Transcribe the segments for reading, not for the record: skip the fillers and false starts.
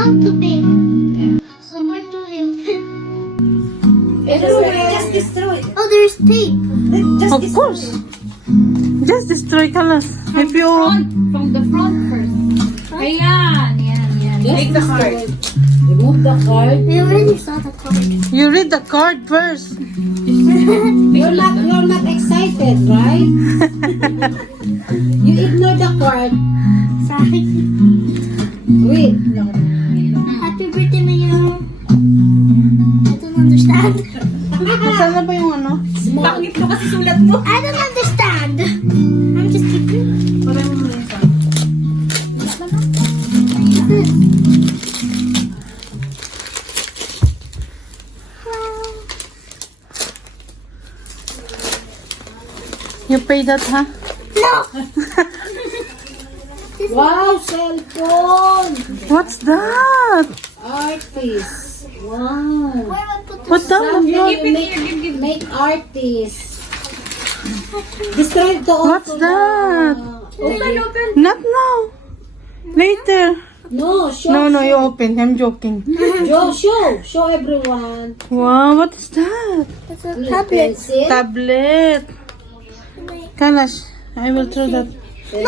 how to bake. Someone to help. Just destroy. Oh, there's tape. Just Of course. Just destroy kalas. If you From the front first. Ayan, yan. Take the card. Remove the card. We already saw the card. you read the card first. You're not excited, right? You ignore the card. Sorry. Read. Happy birthday, Mayo. I don't understand. Saan na ba yung ano? Pangit mo kasi sulat mo. I don't understand. I'm just kidding. You pay that, ha? No! Wow, cellphone. What's that? Artist. Wow. Where would I put What the? Make artist. Destroy the What's that? Not now. Later. No, show. No, you open. I'm joking. Show everyone. Wow, what is that? It's a tablet. Pencil. Tablet. Kalash, I will throw that. Pencil.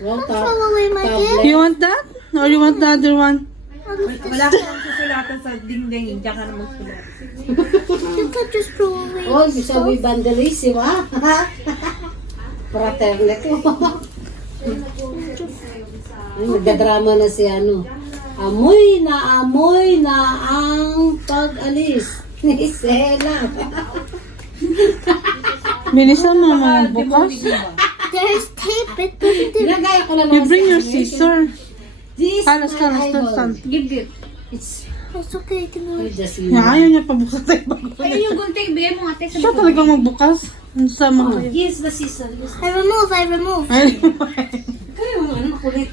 Wow, Don't throw away my gift. You want that? Or you want the other one? Wala kang susulatan sa dingding. Diyan ka na magsulat. You could just throw away. Oh, sabi vandalism, ha? Fraternity. Nagdadrama na si ano. Amoy na ang pag-alis ni Sela. Bilisan mo mga bukas. There's tape. It doesn't even. Nagaya ko na You naman bring si your Malaysia. scissor. This Kalas, my idol. stand. Give. It's It's okay. I can do it. just Yeah, ayaw niya pabukas tayo bago. Ayun yung gunting. Bigay mo ate sa Siya talagang magbukas. Ano sa mga kayo? Here's the scissor. I remove. Kayo, ano makulit.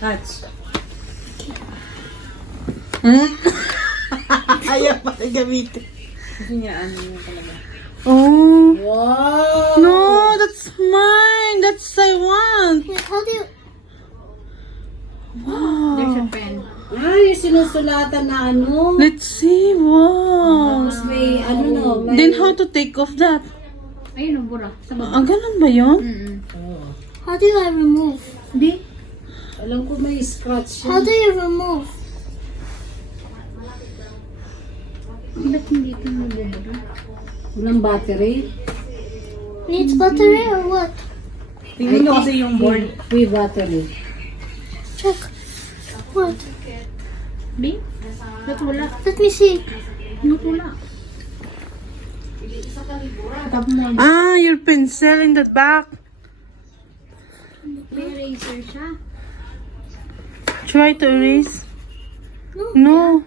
touch. Ayaw pa rin gamitin. Gusto niya ano yung talaga. Oh. Wow! No, that's mine. That's I want. Wait, how do you? There's a Wow. pen. Ay, sinusulatan na ano. Let's see. Wow. Tapos may ano no. May... Then how to take off that? Ayun o, bura. Sa baba. Ah, ganun ba yun? Oh. How do I remove? Di. Alam ko may scratch How yun. do you remove? Ba't hindi ito nabubura? Walang battery. Needs battery or what? Tingnan nyo kasi yung board. Free battery. Check. What? Di? Ba't wala? Let me see. Ba't wala? Tap mo. Ah, your pencil in the back. May eraser siya. Try to erase. No.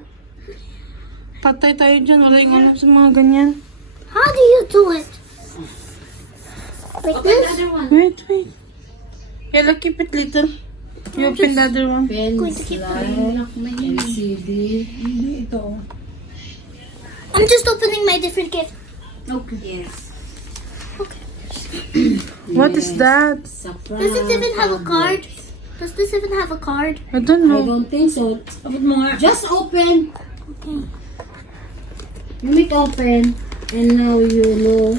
Patay tayo dyan. Wala yung alam sa mga ganyan. How do you do it? Like Open the this? other one. Wait. Yella, keep it little. You open the other one. Pen, Going to keep slide, LCD. Hindi ito. I'm just opening my different gift. Okay. Yes. What is that? Surprise. Does it even have a card? Does this even have a card? I don't I know. don't think so. Abot mo nga. Just open. Okay. You make open. And now you know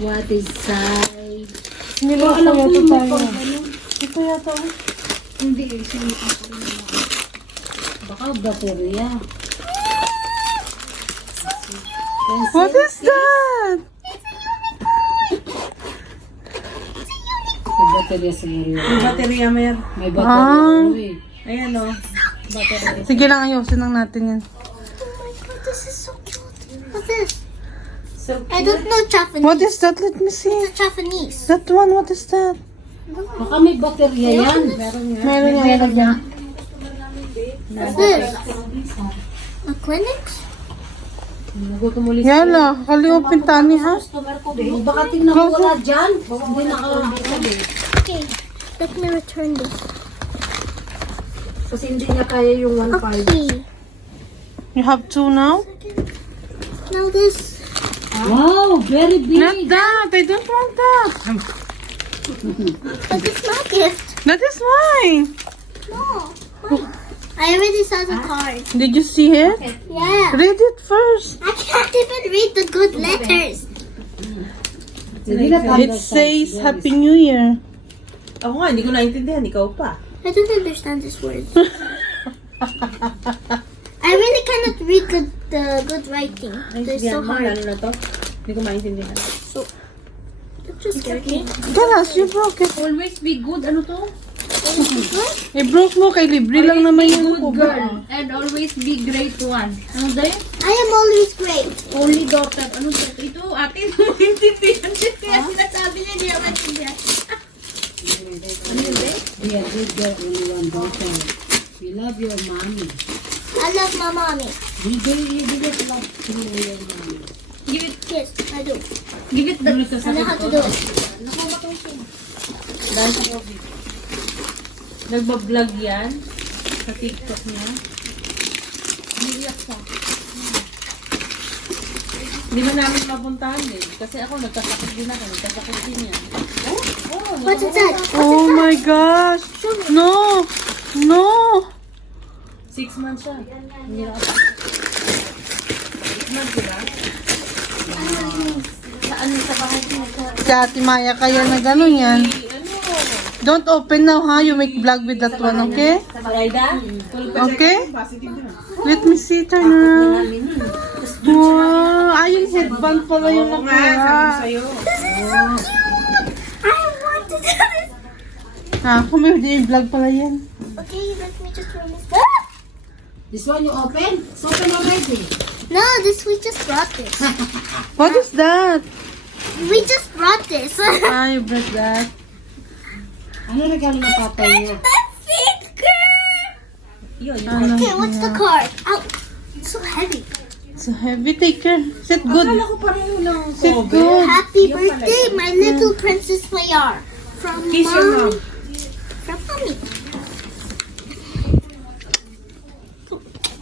what is inside. Niloko alam ko yata yung may tayo. pang- Ito yata. Hindi. Sinipan ko rin mo. Baka baterya. What is that? May baterya siguro. May baterya mo yan. May baterya. Ah. Uy. Ayan o. Baterya. Sige lang, ayusin lang natin yan. Oh my god, this is so cute. What's this? So, I don't know Japanese. What is that? Let me see. It's a Japanese. That one, what is that? Baka may baterya yan. Meron nga yan dyan. What's this? A Kleenex? nagutom ulit. Yala, kaliupin tani ha? Baka tingnan ko wala dyan. Hindi nakasabi. Okay, let me return this. Kasi hindi niya kaya yung 1.5. Okay, You have two now? now this. Wow, very big. Not that. I don't want that. But it's my gift. That is mine. No. I already saw the card. Did you see it? Yeah. Read it first. I can't even read the good letters. You did not It understand. says Happy New Year. Ako nga, hindi ko naintindihan. Ikaw pa. I don't understand this word. I really cannot read the good writing. They're so hard. Lalo na to. Hindi ko maintindihan. It just scared me. Tell us, you broke it. Always be good. Ano to? I-broke mo kay libre lang naman yung Good girl. And always be great one. Ano daw yun? I am always great. Only daughter. Ano to? Ito, ate, maintindihan siya. Kaya sinasabi niya, hindi naman maintindihan. Be a good girl, only one daughter. We love your mommy. I love my mommy. You didn't love your mommy. Give it, Yes, I do. give it the... I know how to do it. Dahil sa COVID. Nagbablog yan sa TikTok niya. Umiiyak siya. Hindi na namin mapuntahan eh. Kasi ako nagkasakit din ako. Nagkasakit din yan. What's inside? Oh my gosh. No. No. 6 months siya. Hindi na ako. 6 months, diba? Saan sa bahay niya? Si Ate Maya kaya na gano'n yan. Don't open now ha. You make vlog with that one, okay? Sa Raida? Okay? Let me see. Turn around. Wow. Ay, yung headband pala yung nakura. I want to do this. Ha? Kung may vlog pala yan. Okay, let me just run this. Ah! This one you open? It's open already. No, we just brought this. What is that? We just brought this. Ah, you brought that. Ano regalo ng tatay niya? My finger! Yun, Ano? Okay, what's the card? Ow! It's so heavy. It's heavy. Take care. Sit good. Akala ko pareho ng Sit COVID. good. Happy birthday, my little princess Mayar. From Kiss your mom. From mommy.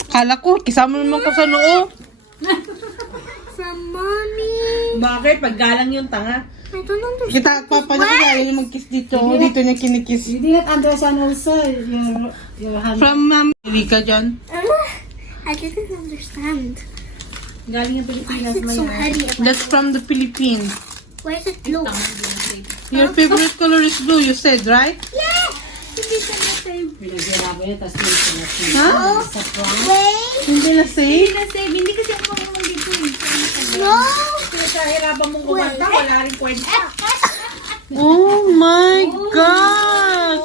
Kala ko, kisama naman ko sa noo. From mommy. Bakit? Paggalang yung tanga. I don't understand. Kita papa niya kaya yung mag-kiss dito. Dito niya kinikiss. You didn't understand also your hand. From Rika dyan. I didn't understand. Galing yung Why Pilipinas is it so Maya. heavy? That's from the Philippines. Why is it blue? Your favorite color is blue, you said, right? Yeah! Hindi siya na save. Pinaghirapan niya, tapos may selection. Ha? Sa prank. Wait! Hindi na safe? Save. Hindi kasi ako marunong dito eh. No! Pinagkahirapan mong kumanta, wala rin kwenta. Oh my gosh!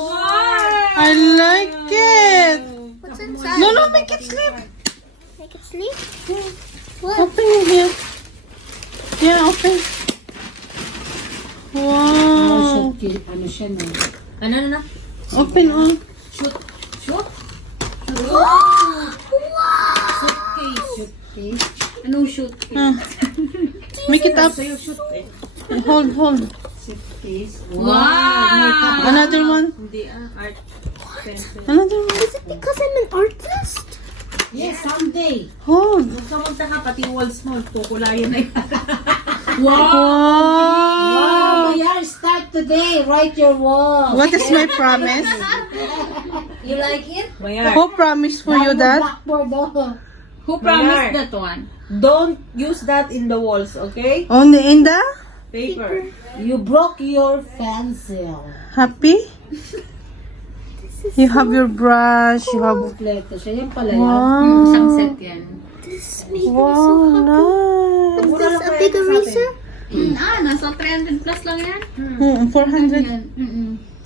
I like it! What's inside? No, no, make it sleep. Make it sleep? What? Open it here. Yeah, open. Wow. Ano siya na? Ano? Open on. Shoot? Wow! Suitcase. Anong shoot? Ah. Make it up. Sa'yo shoot eh. Hold. Suitcase. Wow! Another one. Hindi art pencil. Another one. Is it because I'm an artist? Yes, someday. Hold. Huwag ka magtaka, pati walls mo, kukulayan na yan. Wow. Mayar, start today. Write your wall. What is my promise? You like it? Mayar, Who promised for you that? Blackboard, oh. Who promised that one? don't use that in the walls, okay? Only in the Paper. You broke your pencil. happy? You have your brush. You have. Kompleto siya. Yan pala yan. Wow. Isang set yan. This made me Wow, so happy. nice. Is this a big eraser? Nasa 300 plus lang yan. 400. Yan.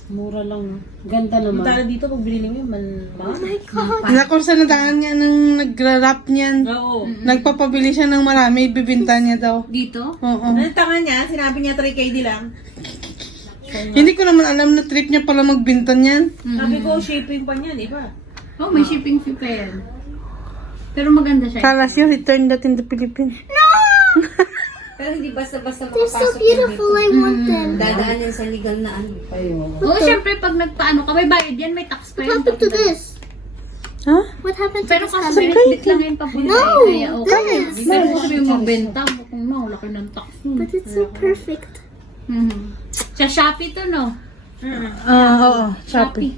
Mura lang. Ganda naman. Punta na dito, pag binili mo yun, Oh my god. Kaya kung sa nadaan niya nang nagra-rap niyan. Oo. Nagpapabili siya ng marami, ibibinta niya daw. Dito? Oo. Ano yung tanga niya? Sinabi niya 3KD lang. Hindi ko naman alam na trip niya pala magbinta niyan. Sabi ko, shipping pa niyan, di ba? Oh, may shipping fee pa yan. Pero maganda siya. Kalas yun, return that in the Philippines. Pero hindi basta-basta They're so makapasok beautiful. I want them. Dadaan yan sa legal na ano. Kayo. Oo, syempre pag nagpaano ka, may bayad yan, may tax pa What yan. happened to this? Ha? What happened to Pero this kasi color? bit lang yan papunta No, eh. Kaya okay. this. Pero kung sabi mo magbenta, mukhang no, laki ng tax mo. But it's so perfect. Sa Shopee to, no? Oo, Shopee.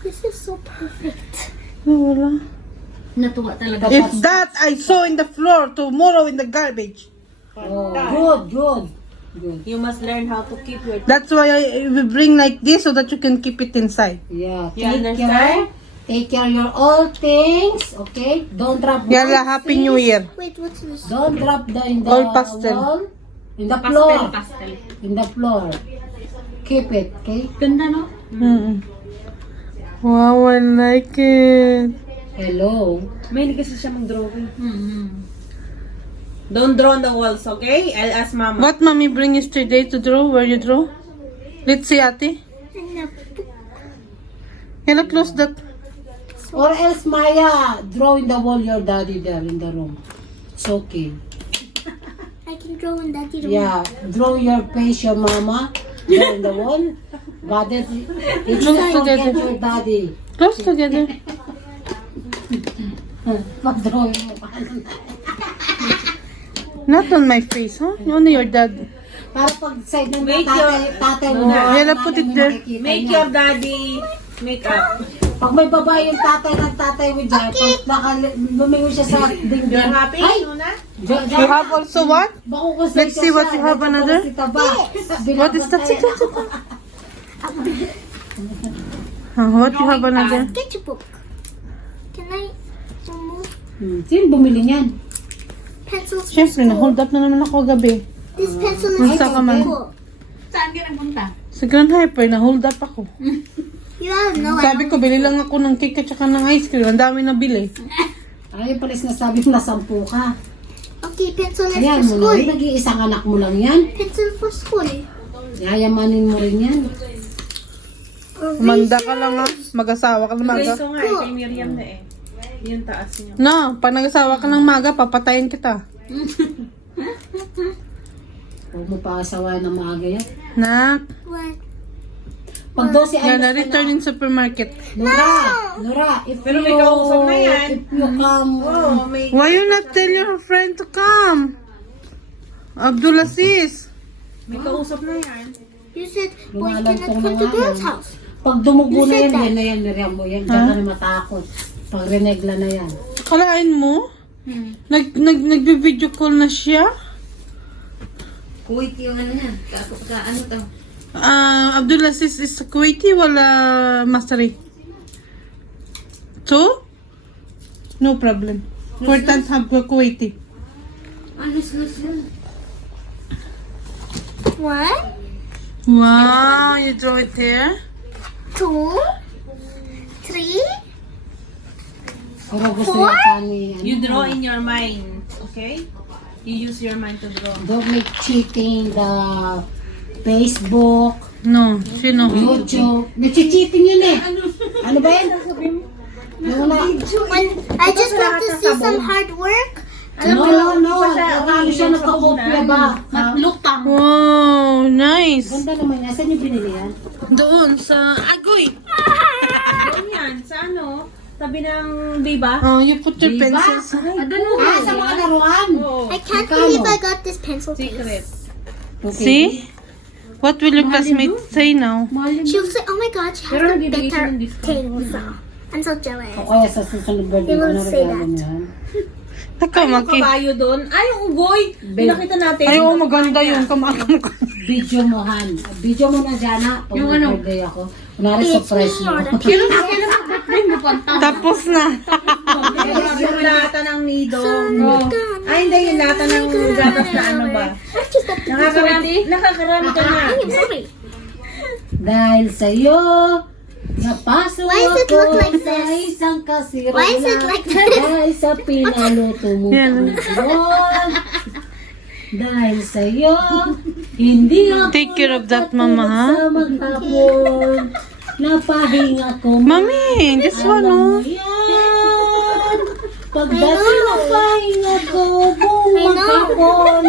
This is so perfect. Wala. Natuwa talaga. If that I saw in the floor tomorrow in the garbage. Oh, good, good. Good. You must learn how to keep your... That's why I will bring like this so that you can keep it inside. Yeah, You take understand? care. Take care of your all things, okay? Don't drop Yalla, one Happy thing. New Year. Wait, what's this? Don't drop in the All pastel. wall. In the floor. Pastel. In the floor. Keep it, okay? Ganda, no? Mm-mm. Wow, I like it. Hello. May kasi siya mag-drawing. Don't draw on the walls, okay? I'll ask mama. What mommy bring yesterday to draw? Where you draw? Let's see, Ate. Yalla, close that. Or else, Maya, draw in the wall your daddy there in the room. It's okay. I can draw in that room. Yeah, draw your face, your mama, there in the wall. But it's Close not together. get your daddy. Close together. Pag-draw mo. Not on my face, huh? Only your dad. Para pag side ng Make tatay mo. Yalla, put it there. Make your daddy makeup. Pag may babae yung tatay mo dyan, pag lumingon siya sa dingding. You're happy, Ay! Nuna? You have also what? Let's see what you have another. What is that? What you have another? Sketchbook. Can I remove Sino bumili niyan? pencils? for Siyempre, school? na-hold up na naman ako gabi. This pencil is Unsa ka man? cool. Saan ka nagpunta? Sa Grand Hyper, na-hold up ako. You have no Sabi ko, bili lang ako ng cake at saka ng ice cream. Ang dami na bili. Ay, pala sinasabi mo na 10 ka. Okay, pencil is Ayan for mo na, school. nag-iisang anak mo lang yan. Pencil for school. Yayamanin mo rin yan. Umanda ka lang ha. Mag-asawa ka ng maga. Ito nga, kay Miriam na eh. Yung taas niyo. No, pag nag-asawa ka ng maga, papatayin kita. Huwag mo pa asawa ng maaga yan. Nak, What? Pag 12 yan anos na ka return in supermarket. Nora, if Pero may kausap na yan. If you come, Oh, may... Why you not tell your friend to come? Abdulaziz. May kausap na yan. You said boys Lumalang cannot tong come to mga girls' yan. house. pag dumugo You na said yan, that. yan na yan, nariyan mo yan. Diyan ka na matakot. Pag renegla na yan. Kalain mo? Nagbe-video call na siya? Kuwait yung ano yan. Ano to? Abdulaziz is Kuwaiti wala Masri? So? No problem. Important have Kuwaiti. Nus yun. One, Wow, you draw it there? 2, 3. Pero gusto Four? yata ni, ano, You draw in your mind. Okay? You use your mind to draw. don't make cheating the Facebook, No, sino? YouTube. Nag-cheating yun eh. Ano ba yan? Yung na, When I just want to see some hard work. no. Nakano siya nagkakopya ba? Lutang. Wow, nice. Ganda naman yan. Saan yung binili yan? Doon sa Agoy. Doon yan. Sa ano? Tabi ng Biba. Oh, you put your pencils. Sa mga laruan. Oo. I can't Magkano? believe I got this pencil Secret. case. Okay. See? What will your classmate say now? She'll say, "Oh my God, she has Pero the nagbibigay siya better ng discount. things." I'm so jealous. O kaya sa susunod birthday They ko will na say regalo that. niyan. Ikaw, Ay, yung Maki. kabayo doon. Ay, yung ugoy. Pinakita natin. Ay, oh, maganda yung kamakam ko. Video mo, Han. Video mo na, Jana. Pag Yung ano? birthday ako. Kunwari surprise mo. Kailan sa birthday mo pa? Tapos na. Yung lata ng nido. Ay, hindi. Yung lata ng gatas na ano ba? That's just a Nakakarami ka na. I'm sorry. Dahil sa'yo, napasok Why does it ako look like sa this? isang kasirala. Why is it like this? Dahil sa pinaluto mo Yan. puson. Dahil sa'yo, hindi ako Take care of that, Mama, ha? sa maghapon. Napahinga ko. Mami, this one, oh. Yan. Pagdating ng pahinga ko, buong maghapon,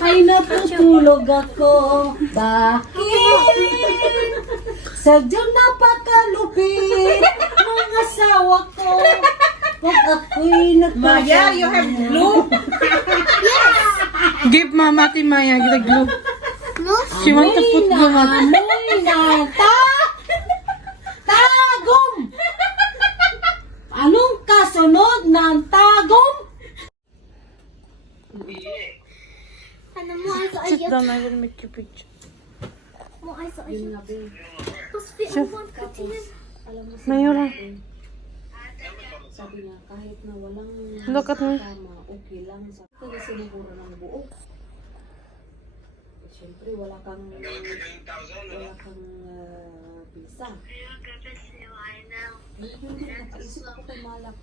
ay natutulog ako. Bakit? Sadyang napakalupit ng asawa ko. Pag ako'y Maya, you have glue? Give Mama Ati Maya the glue. No, She want to put glue, Mati. Amoy ng tagom? Anong kasunod ng tagom? Ano mo ay sa Sit ayat? down, I will make you picture. Mo ay sa Yun ayat. nga, babe. Tapos pinawag ka din. Alam mo, Mayura. sabi niya, kahit na walang Look at me. tama, okay lang. Sabi ko na siniguro ng buo. Siyempre, wala kang visa. Hindi, nakaisip ako kay Malak.